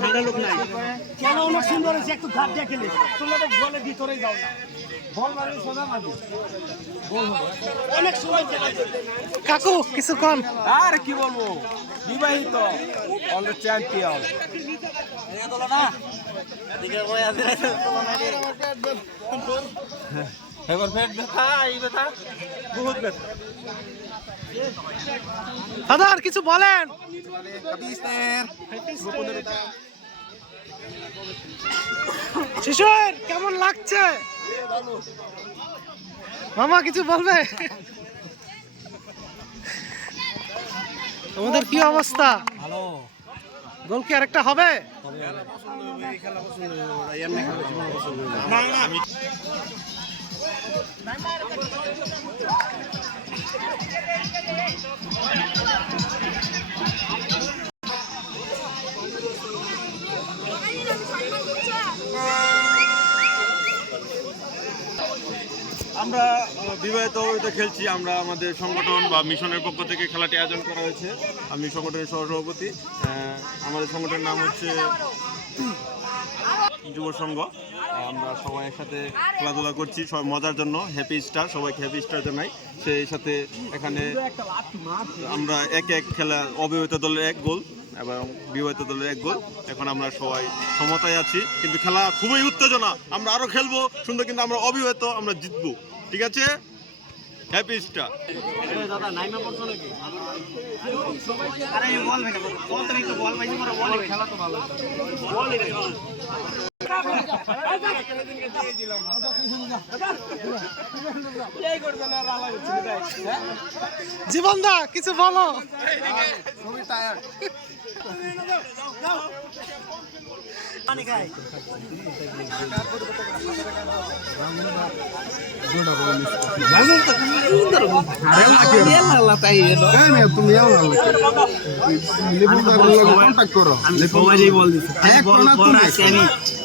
ঠান্ডা লোক নাই কেন অনেক সুন্দর হয়েছে একটু ঘাট দিয়ে খেলে তোমরা তো বলে ভিতরে যাও না বল মারি সোজা মারি অনেক সময় কাকু কিছু কন। আর কি বলবো, বিবাহিত অলরেডি চ্যাম্পিয়ন। এবার পেট ব্যথা, এই ব্যথা, বহুত ব্যথা। দাদা আর কিছু বলেন। শিশুর কেমন লাগছে? মামা কিছু বলবে? আমাদের কি অবস্থা? ভালো গোল কি আরেকটা হবে? আমরা বিবাহিত খেলছি। আমরা আমাদের সংগঠন বা মিশনের পক্ষ থেকে খেলাটি আয়োজন করা হয়েছে। আমি সংগঠনের সহসভাপতি। আমাদের সংগঠনের নাম হচ্ছে যুব সংঘ। আমরা সবাই একসাথে খেলাধুলা করছি সব মজার জন্য। হ্যাপি স্টার, সবাইকে হ্যাপি স্টার জানাই। সেই সাথে এখানে আমরা এক খেলা অবিবাহিত দলের 1 গোল এবং বিবাহিত দলের 1 গোল। এখন আমরা সবাই সমতায় আছি, কিন্তু খেলা খুবই উত্তেজনা। আমরা আরো খেলবো সুন্দর, কিন্তু আমরা অবিবাহিত, আমরা জিতবো। ঠিক আছে, হ্যাপি স্টার। দাদা নাইমা পড়ছো নাকি? আরে বল ভাই বল তো একটু বল ভাই তোমরা বল খেলা তো ভালো বল ভাই জীবন দা কিছু বলো।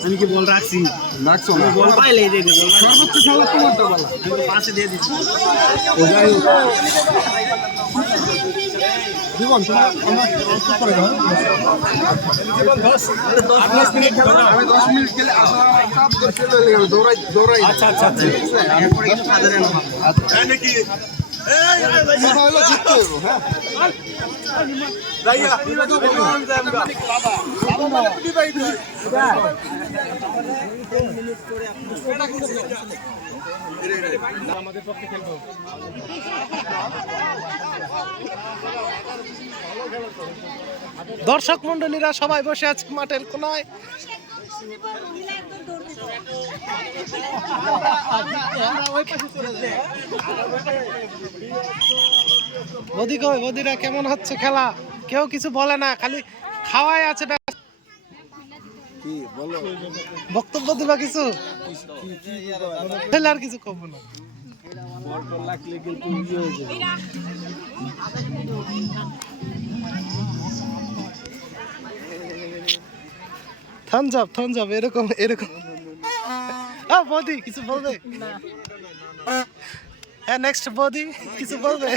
আমি কি বল রাখছি বল পাইলে সর্বোচ্চ খেলা তোমারটা বলা পাশে দিয়ে দিচ্ছি জীবন আমরা করে দাও 10 মিনিট খেলা আমি 10 মিনিট খেলে আসলে আমার চাপ করতে লাগে দৌড়াই আচ্ছা আমি পরে একটু সাধারণ আচ্ছা নাকি এই হলো জিততে হবে হ্যাঁ রাইয়া তো বললাম যে আমরা বাবা বিবাহিত মিনিট করে আমাদের পক্ষে খেলবো দর্শক মন্ডলীরা সবাই বসে আছে মাঠের কোনায়। বদি কই বদিরা কেমন হচ্ছে খেলা? কেউ কিছু বলে না, খালি খাওয়াই আছে। কি বলো, বক্তব্য দিবা কিছু? আর কিছু কব না। বল লাগলে কিন্তু ইয়ে হয়ে যাবে। থামস আপ এরকম বদি কিছু বলবে? হ্যাঁ নেক্সট বদি কিছু বলবে?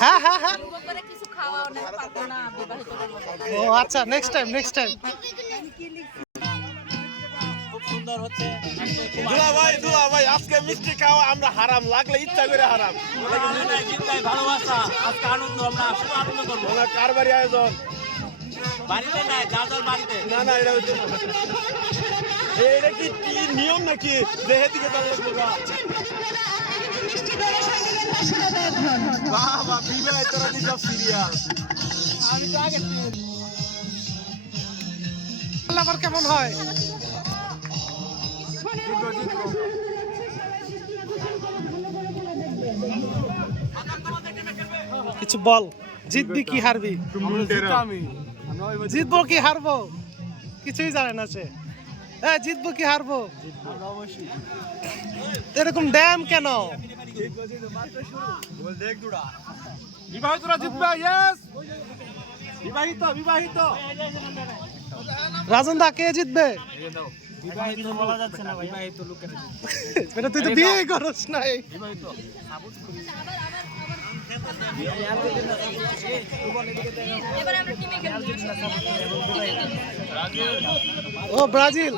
হ্যাঁ ও আচ্ছা নেক্সট টাইম দুলা ভাই আজকে মিষ্টি খাওয়া আমরা হারাম, লাগলে ইচ্ছা করে হারাম। ভালোবাসা আজকে আনন্দ, আমরা শুধু আনন্দ করবো। কার বাড়ি আয়োজন? বাড়িতে না যার বাড়িতে না এটা হচ্ছে এটা কি নিয়ম নাকি দেহে দিকে বাবা বিবাহ তোরা দিস সিরিয়াস। আমি তো আগে আবার কেমন হয়? কিছু বল, জিতবি কি হারবি? জিতবো কি হারবো কিছুই জানে না সে। হ্যাঁ জিতবো কি হারবো এরকম ড্যাম কেন? বিবাহিতরা জিতবে, ইয়েস বিবাহিত রাজন দা কে জিতবে? বিবাহিত বলা যাচ্ছে না, বিবাহিত লোকেরা এটা তুই তো বিয়ে করছ নাই। বিবাহিত ও ব্রাজিল।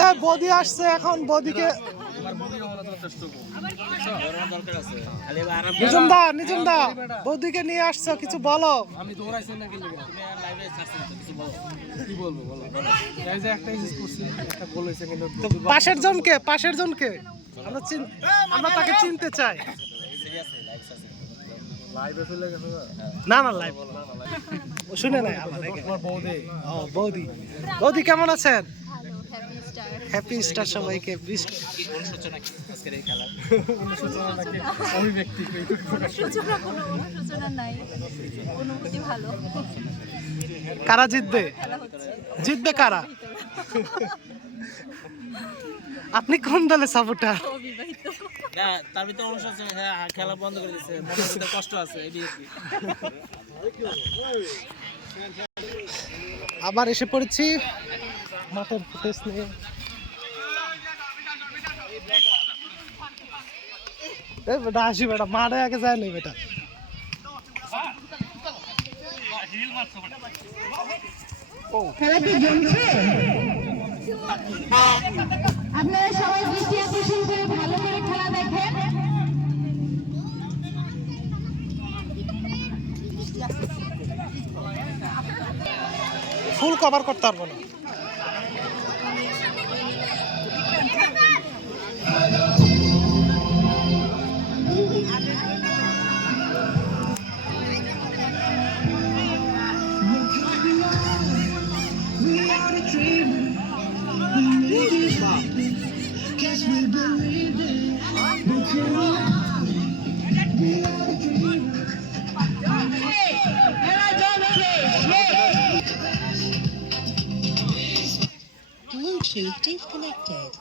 এ বদি আসছে এখন, বদিকে নিজম দা বৌদিকে নিয়ে আসছো, কিছু বলো। আমি দৌড়াইছি না কিন্তু লাইভে ছাড়ছি, কিছু বলো, কি বলবো বলো। এই যে একটা ইউজ করছি, একটা গোল হইছে কিন্তু তো পাশের জনকে আমরা তাকে চিনতে চাই। লাইভে চলে গেছে না লাইভ শুনে নাই তোমার বউদে। ও বৌদি কেমন আছেন? হ্যাপি স্টার সবাইকে। অভিব্যক্তি কারা জিতবে কারা? আপনি কোন দলে সাপোর্টার? তার ভিতরে অনুশোচনা, খেলা বন্ধ করে দিচ্ছে, মনের ভিতরে কষ্ট আছে। আবার এসে পড়েছি মাঠের ফুটেজ নিয়ে। বেটা আসি, বেটা মাঠে আগে যায় না বেটা। আপনারা সবাই দৃষ্টি আকর্ষণ করে ভালো করে খেলা দেখেন। ফুল কভার করতে পারবো না। Bluetooth disconnected.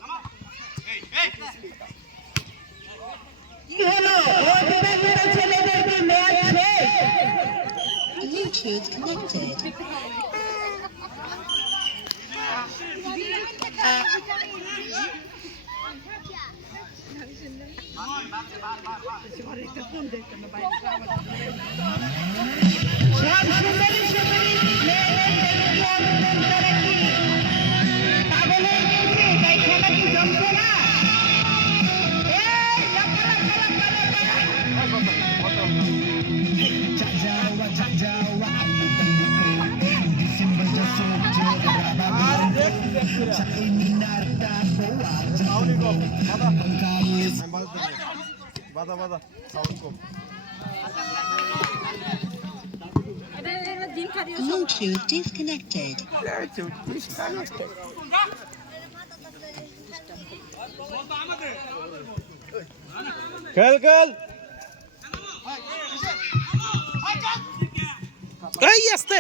Bluetooth connected. Bluetooth disconnected. খেল এই আসতে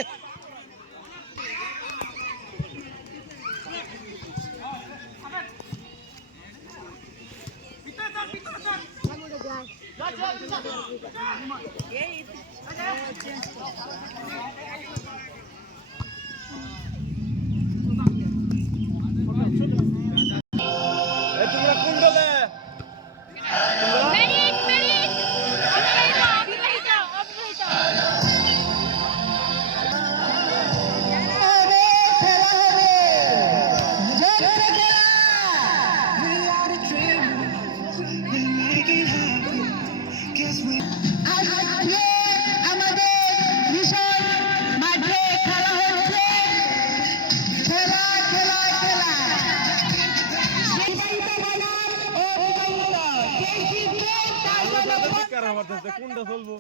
কোনটা চলবো?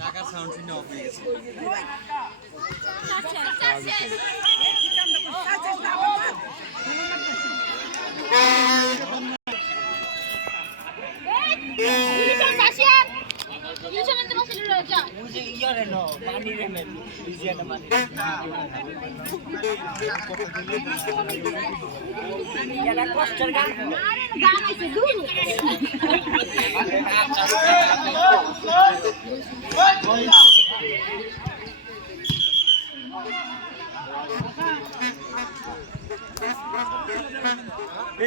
টাকার সাউন্ড শুনে অফ হয়ে গেছে।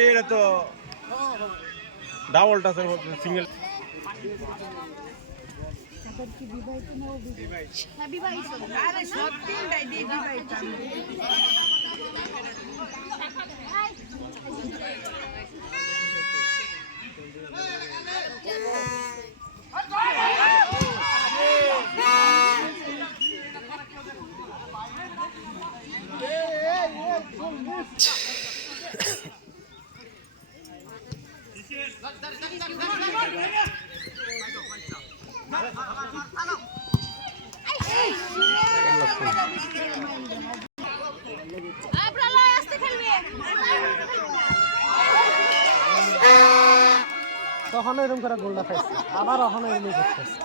এটা তো ডাবল টাচের মধ্যে সিঙ্গেল। তখন এরকম করে গোলটা খাইছে, আবার ওখানে এরকম করতেছে।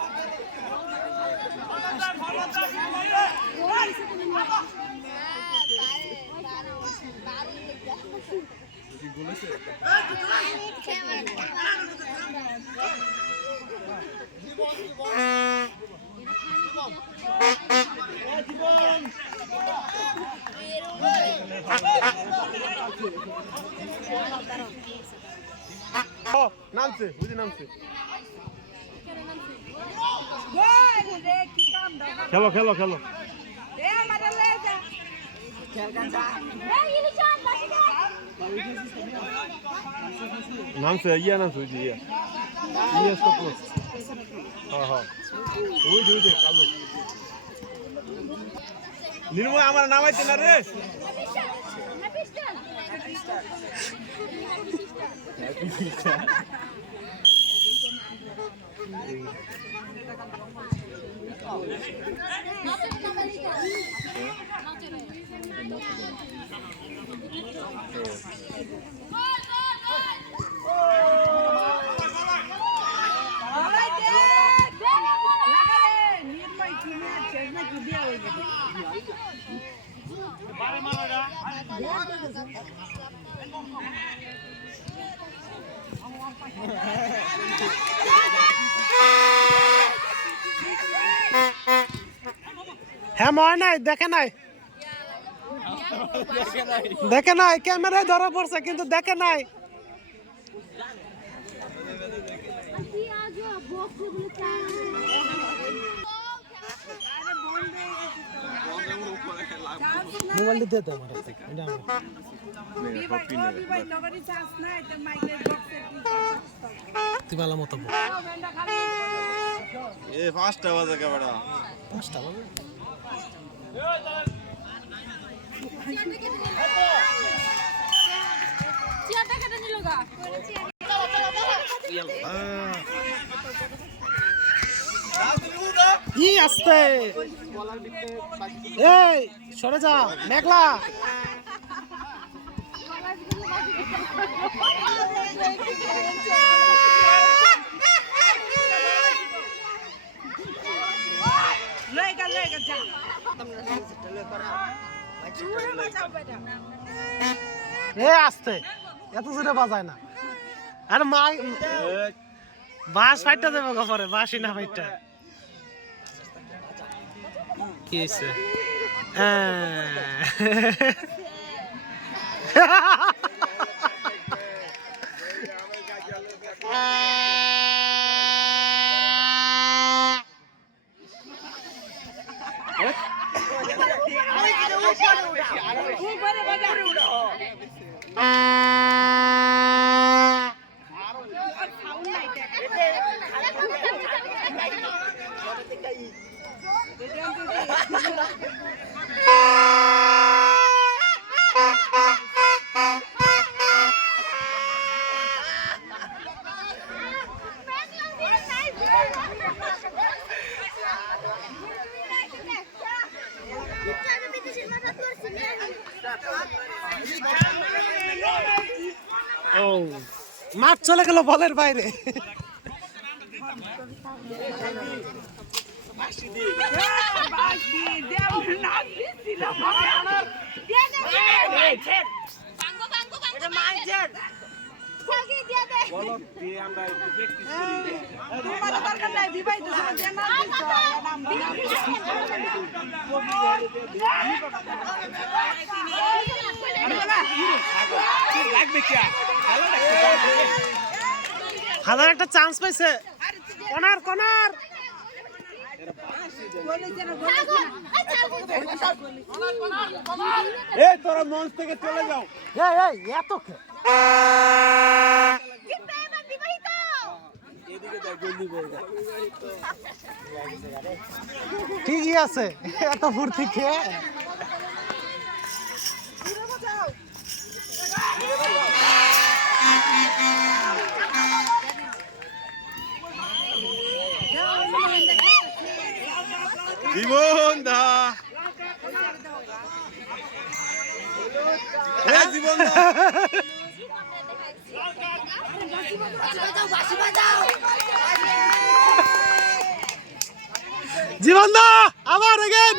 নামছে বুঝি নামছে। খেলো খেলো খেলো নামছে ইয়া নামছে ওই যে ইয়া ইয়া সপো হ্যাঁ হ্যাঁ ওই যে কালো নির্ময় আমার নামাইতে না রে। হ্যাঁ মনে নাই, দেখে নাই, দেখে নাই, ক্যামেরায় ধরা পড়ছে কিন্তু দেখে নাই। মোবাইল দিয়ে দে আমার কাছে, এটা আমার। তুই ভালো মতো বল। এ 5টা বাজে কে বড় 5টা বাজে চেয়ারটা কেটে নিল গা। ই আস্তে, এই সরে যা মেঘলা। এ আস্তে, এত জোরে বাজায় না। আরে মা বাস ফাইটটা দেবো গফরে, বাসই না ফাইটটা। কি হয়েছে? ও মাঠ চলে গেল বলের বাইরে। হাজার একটা চান্স পাইছে কনার কনার তোরা মঞ্চ থেকে চলে যাও। এত কে ঠিকই আছে এত ফুর্তি খেয়ে জীবন দা জীবন দা জীবন দা আবার again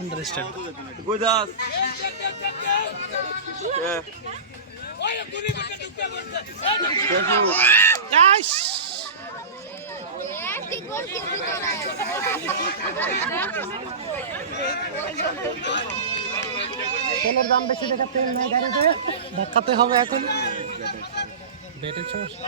understand গুজাস guys তেলের দাম বেশি দেখা তেল নাই গাড়িতে ধাক্কাতে হবে এখন ব্যাটের সমস্যা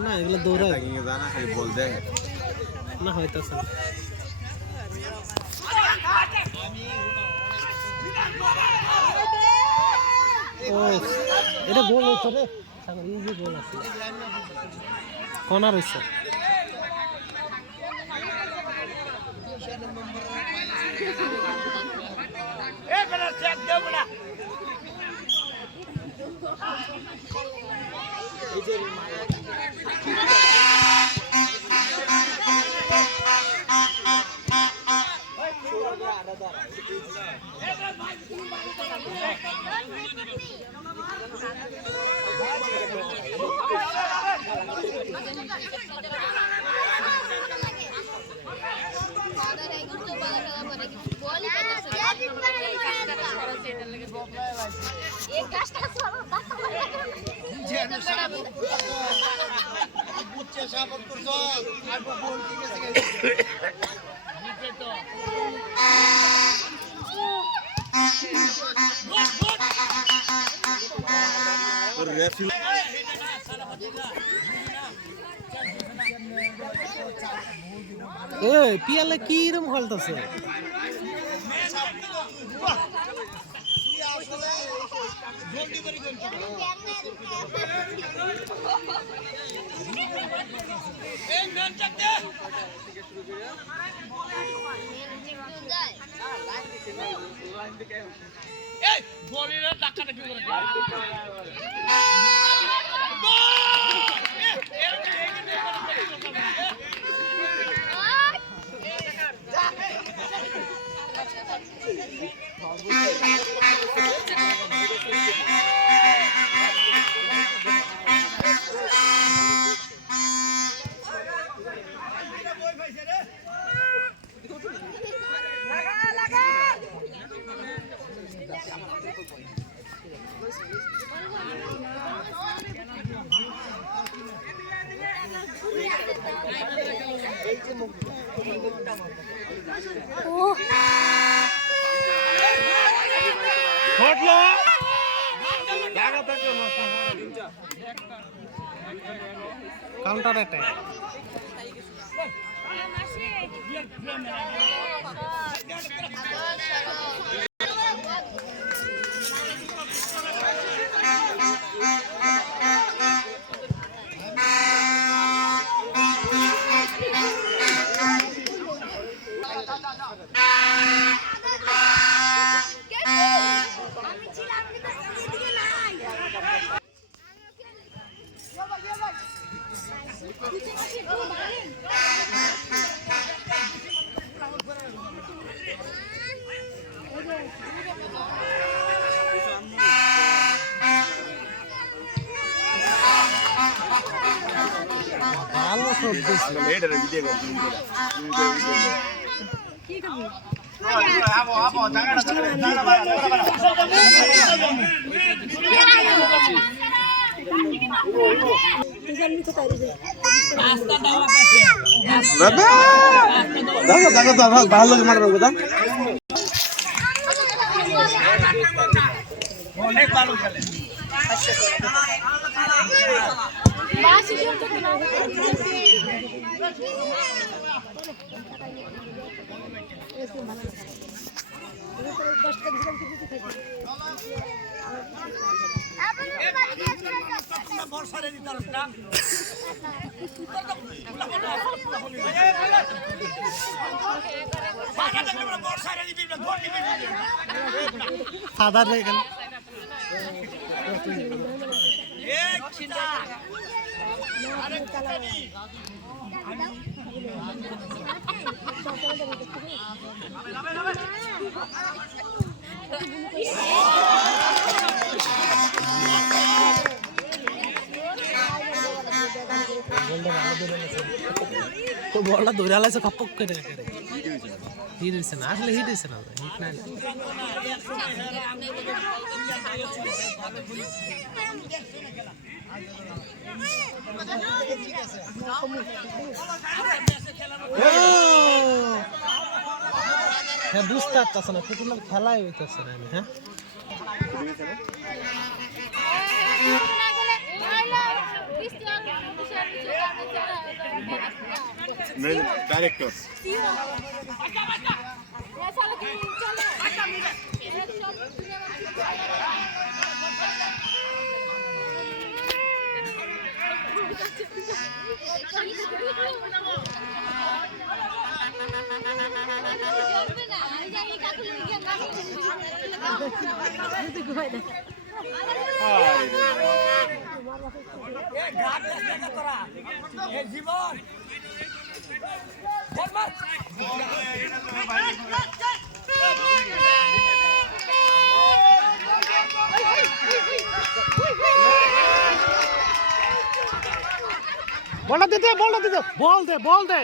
না এগুলো দৌড়ায় না হইতাছে ও এটা গোল হইছে রে সাগর ইজি গোল আছে কর্নার হইছে পিয়ালে কি রকম হলতাছে কাউন্টার অ্যাটাক ভালো লাগে মারার কথা অনেক ভালো খেলে সাদা দেখেন তো বলটা ধরে আলাইছে খপক করে হিট হইছে না আসলে হিট হইছে না হিট না হ্যাঁ বুঝতে পারতেছে না ফুটবল খেলাই হইতেছে না হ্যাঁ ডাইরেক্টর জীবন বলটা দিতে বল দে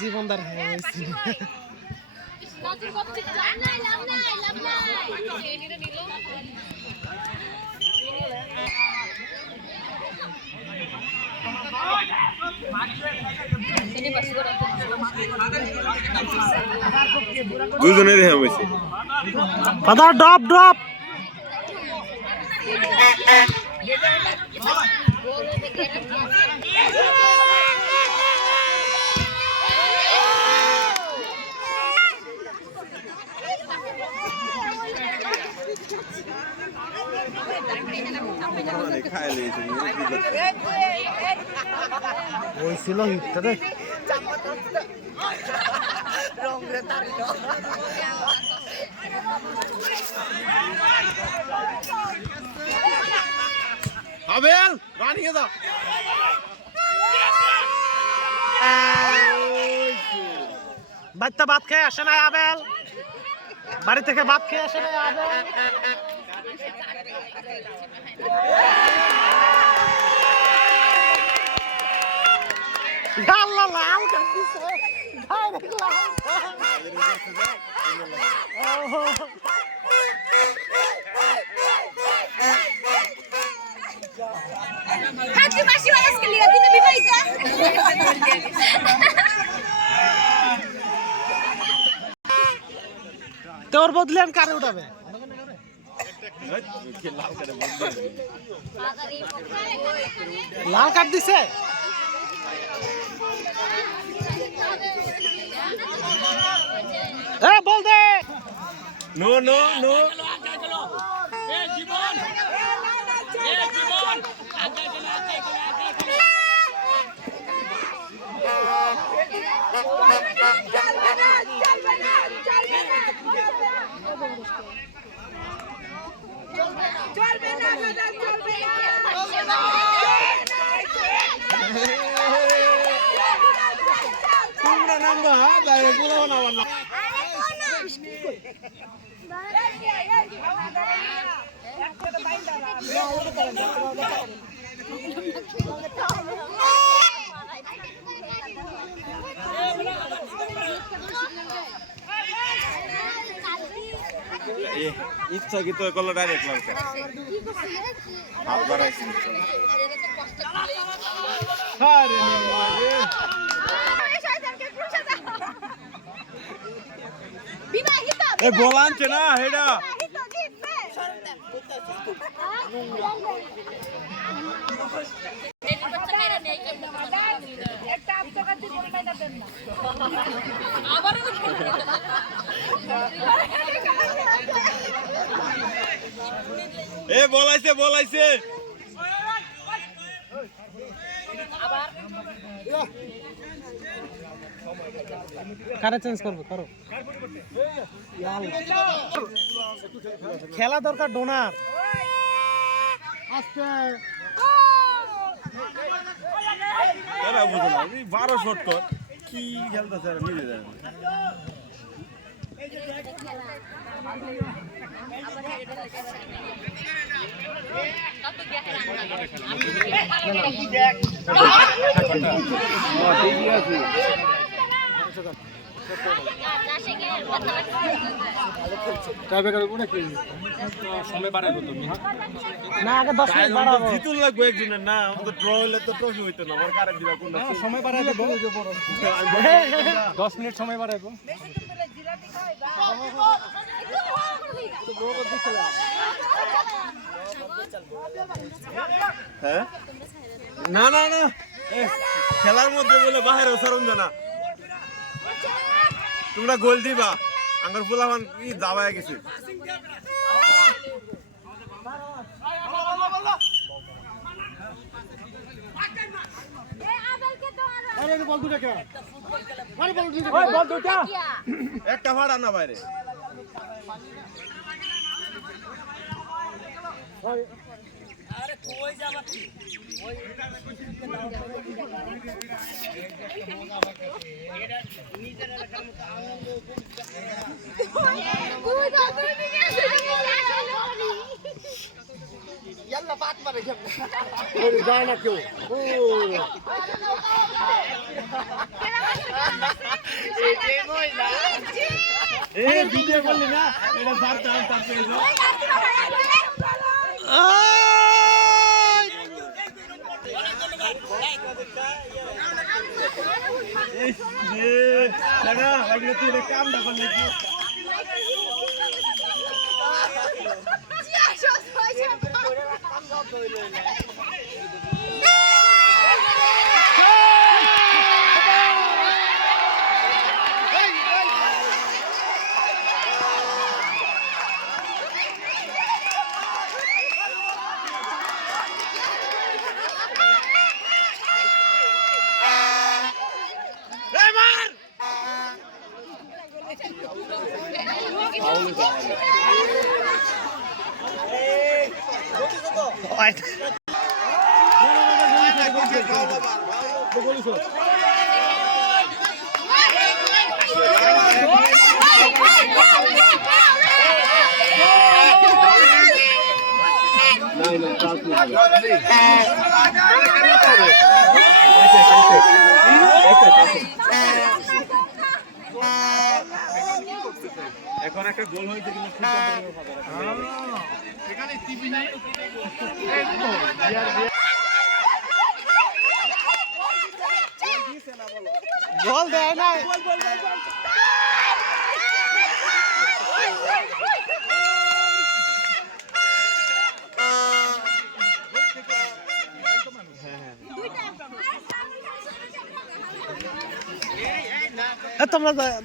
জীবনদার হয়েছে দুজনের হ্যাঁ হয়েছে ফাদার ড্রপ ওই ছিল হিটটা রে আবেল রানিয়ে দাও বাচ্চা ভাত খেয়ে আসে না আবেল বাড়ি থেকে ভাত খেয়ে আসে না আবেল আল্লাহ লাল কাট দিছে ডাইরেক্ট লাল Happy Bashi Walas ke lihat itu bibaita. তোর বদলে আমি কারে উঠাবে লাল কাট দিছে এ বল দে নো নো নো তোমরা নাম্বার ইচ্ছাকৃত করলো ডাইরেক্ট লাগছে হাত বাড়াইছি এ বল আনছে না হেডা এ বলাইছে বলাইছে কারে চেঞ্জ করবে করো খেলা দরকার ডোনার আজকে এরা বুঝো না 12 শট কর কি খেলতেছে আর নিজে জানে না আগে 10 মিনিট বাড়াবো জিতুল লাগবে একজনের না আমাদের ড্র হলে তো ট্রফি হইতো না আমার কারেন্ট দিবা কোন সময় বাড়াই দেবো 10 মিনিট সময় বাড়াইবো হ্যাঁ না না না খেলার মধ্যে বলে বাইরে সরঞ্জাম না তোমরা গোল দিবা আঙ্গার ফুলামান কি দাবায় গেছে একটা ভাড়া না বাইরে যায় না কেউ ভিডিও করলি না এটা বার্তা কামটা করলে কি এখন একটা গোল হয়েছে কিন্তু এখানে টিভি নাই গোল দেয় না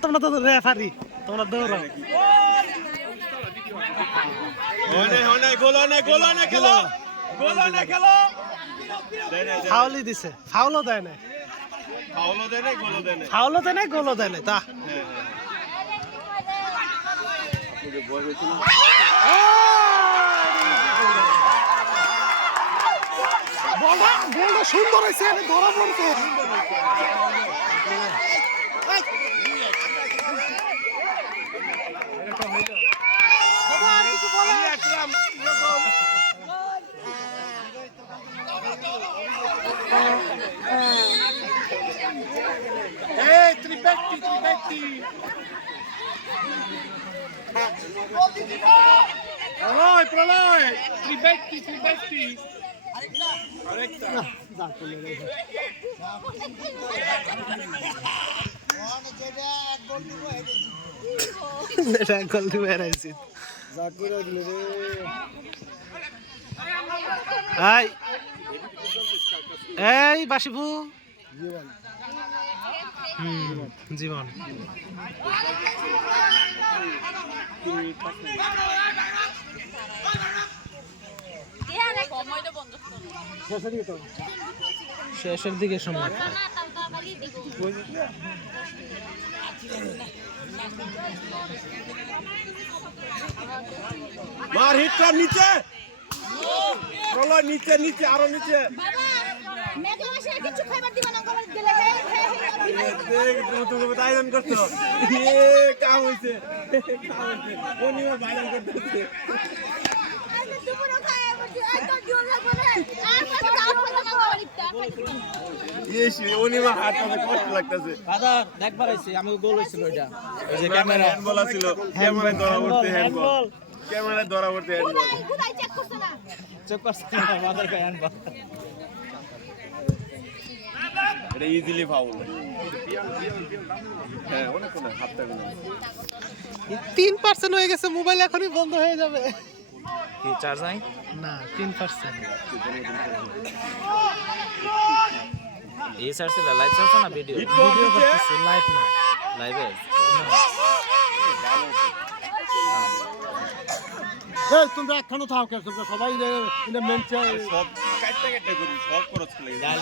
তোমরা তো রেফারি তোমরা দৌড়াও ফাউলই দিছে ফাউলও দেয় না ফাউলও দেয় না গোলও দেয় না তা বলটা সুন্দর হয়েছে ধরা পড়ছে প্রলয় প্রলয় এটা গোল দিবে রাইছি এই এই বাসিবু জীবন শেষের দিকে সময় মার হিটটা নিচে প্রলয় নিচে নিচে আরো নিচে আয়োজন করছো কাম হয়েছে অনিমা হাতটা কষ্ট লাগতেছে দাদা দেখবার আইছি আমি গোল হইছিল এটা ওই যে ক্যামেরা হ্যান্ডবল ছিল ক্যামেরায় ধরা পড়তে হ্যান্ডবল ক্যামেরায় ধরা পড়তে হ্যান্ডবল চেক করছ না মাদার কা হ্যান্ডবল এটা ইজিলি ফাউল হ্যাঁ অনেক কোন হাতটা গেল 3% হয়ে গেছে মোবাইল এখনই বন্ধ হয়ে যাবে কি চার্জ নাই না 3% এই চার্জ এ লাইভ চার্জ না ভিডিও ভিডিও করতেছি লাইভ না লাইভে এই তোমরা একখানো থাও কেন তোমরা সবাই এটা মেনছে সব কাটতে কাটতে করি সব খরচ লাগে ডাল